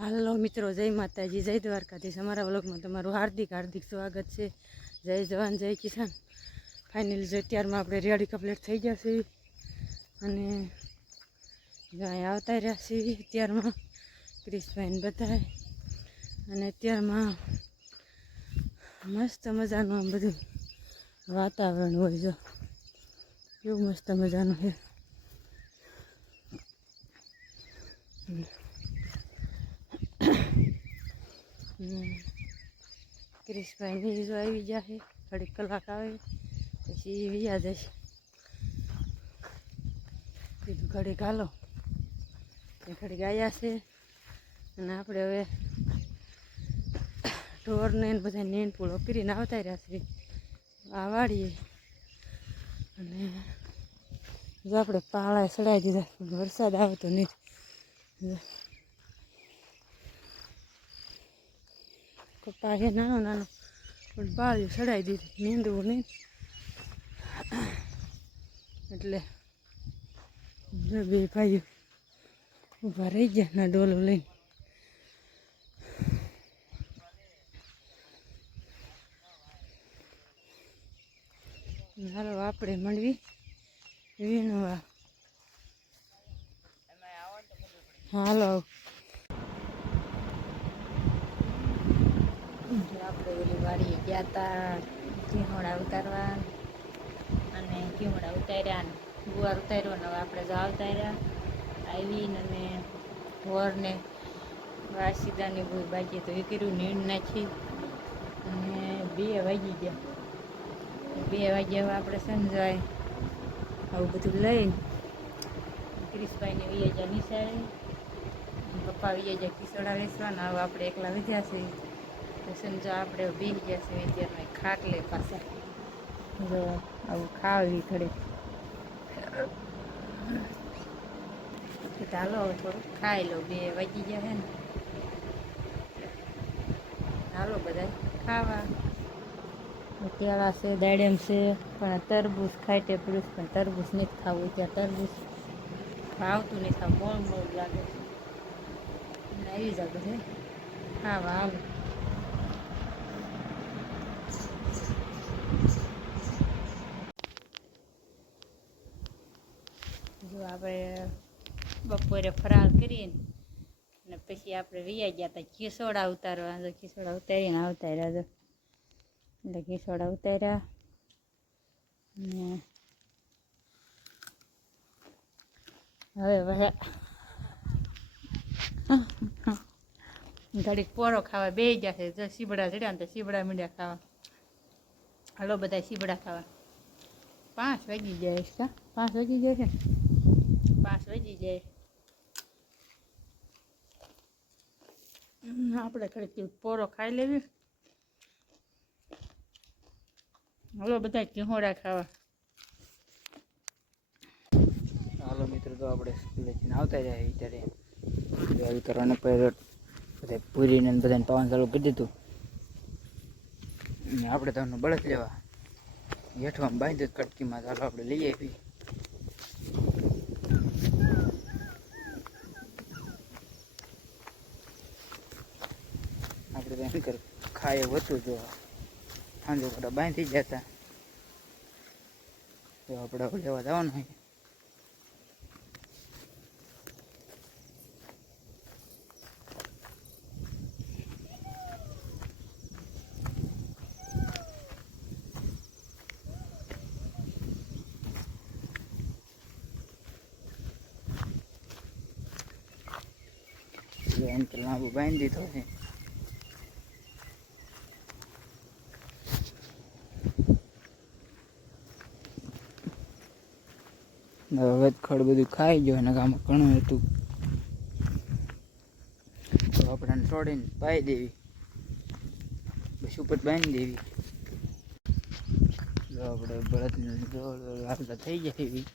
હાલો મિત્રો, જય માતાજી, જય દ્વારકાધીશ। અમારા વ્લોગમાં તમારું હાર્દિક હાર્દિક સ્વાગત છે। જય જવાન જય કિસાન। ફાઇનલી જો અત્યારમાં આપણે રેડી કમ્પ્લીટ થઈ જશે અને અહીંયા આવતા રહ્યા છીએ અત્યારમાં ક્રિશભાઈને બધાય। અને અત્યારમાં મસ્ત મજાનું આમ બધું વાતાવરણ હોય, જો કેવું મસ્ત મજાનું છે। ક્રિશભાઈ જો આવી જશે, થોડીક કલાક આવે પછી વ્યા જશે। કીધું ઘડીક હાલો, ઘડીક આવ્યા છે અને આપણે હવે ઢોરને બધા નીણ પૂળો કરીને આવતા રહ્યા છે આ વાડીએ। અને જો આપણે પાળા ચડાવી દીધા, વરસાદ આવે તો નહીં। કપા છે નાનો નાનો, પણ પાળીઓ ચડાવી દીધી, નીંદવું નહીં એટલે બે ભાઈઓ ઊભા રહી ગયા ના ડોલો લઈને। હાલો આપણે મળવી વીણવા। હાલો આપણે ઓલી વાડીએ ગયા હતા ઘીહોડા ઉતારવા, અને ઘીહોડા ઉતાર્યા ને ગુવાર ઉતાર્યો ને હવે આપણે જો આવતા રહ્યા આવીને અને ઢોરને વાસીદાની બહુ બાકી તો એ કર્યું, નીણ નાખી અને 2 વાગી ગયા। 2 વાગ્યા હવે આપણે સમજાય આવું બધું લઈને ક્રિશભાઈને વિયેજા નિશાળે, પપ્પા વિયેજા ખીસોડા વેચવાના। હવે આપણે એકલા વધ્યા છે તો સમજો આપણે બેસી ગયા છે અત્યારમાં ખાટલે પાછા, જો આવું ખાવી ઘડી ચાલો હવે થોડુંક ખાઈ લો, 2 વાગી ગયા છે ને, હાલો બધા ખાવા। કેળા છે, દાડમ છે, પણ તરબૂચ ખાઈ પડ્યું, પણ તરબૂચ નથી ખાવું ત્યાં, તરબૂચ ભાવતું નથી, ખાવ મોડું મોડું લાગે આવી જાવ છે ખાવા હાલો। જો આપણે બપોરે ફરાળ કરીને અને પછી આપણે વૈયા ગયા હતા ખીસોડા ઉતારવા। જો ખીસોડા ઉતારીને આવતા રહ્યા, જો એટલે ખીસોડા ઉતાર્યા ને હવે ઘડીક પોરો ખાવા બે જશે। જો સીબડા ચડ્યા ને તો સીબડા મીંડ્યા ખાવા। હાલો બધા સીબડા ખાવા। 5 વાગી જાય છે, 5 વાગી જાય છે, 5 વાગી જાય। આપણે ઘડીક પોરો ખાઈ લેવી। હાલો બધા ઘીહોડા ખાવા। હાલો મિત્રો, તો આપણે સ્કૂલેથી આવતા રહ્યા ત્યારે તૈયારી કરવાને પહેલાં બધા પૂરીને બધાને પાવાનું ચાલુ કરી દીધું। આપણે તમને બળદ લેવા હેઠવામાં બાંધી કટકીમાં, ચાલો આપણે લઈ આવી। આપણે તો એમ કર ખાય હતું, જો સાંજે બધા બાંધી જતા તો આપણે લેવા જવાનું હોય। એમ તો લાંબુ બાંધી દીધો છે। હવે ખડ બધું ખાઈ ગયો અને આમાં ઘણું હતું તો આપણે છોડીને પાઈ દેવી, બસ ઉપર બાંધી દેવી। જો આપણે બળદને હાલતા થઈ જાય એવી।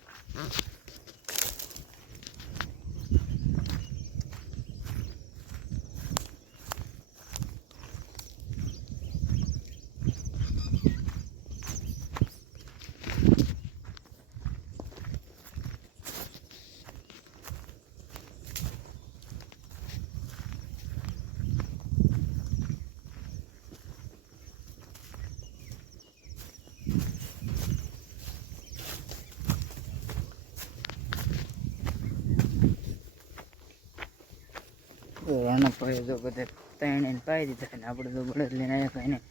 રણભાઈ તો બધા ત્રણે પાઈ દીધા ને આપણે તો બળદ લઈને આવ્યા કાંઈ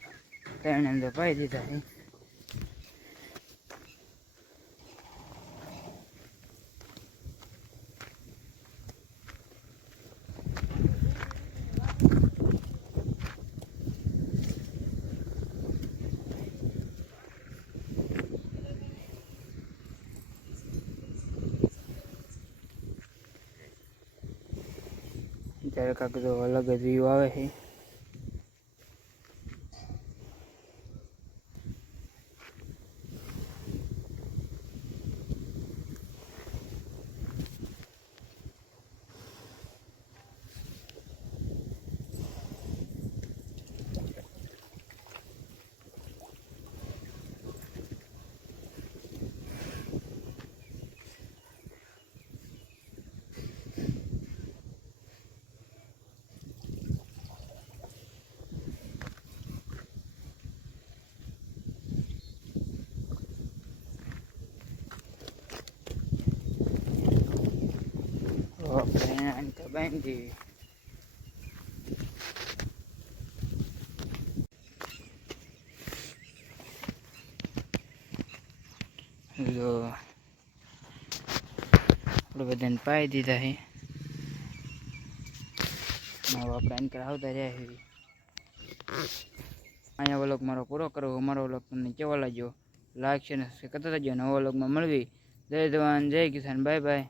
ત્રણે તો પાઈ દીધા છે. ત્યારે કાંક તો અલગ જ વ્યૂ આવે છે. તો બાંધી આપણે બધાને પાઈ દીધા છે. આપણે એન આવતા રહ્યા છીએ. અહીંયા વ્લોગ મારો પૂરો કરો. અમારો વ્લોગ તમને કેવો લાગ્યો લાઈક છે ને કરતા રહેજો. નવો વ્લોગમાં મળવી. જય જવાન જય કિસાન. Bye bye.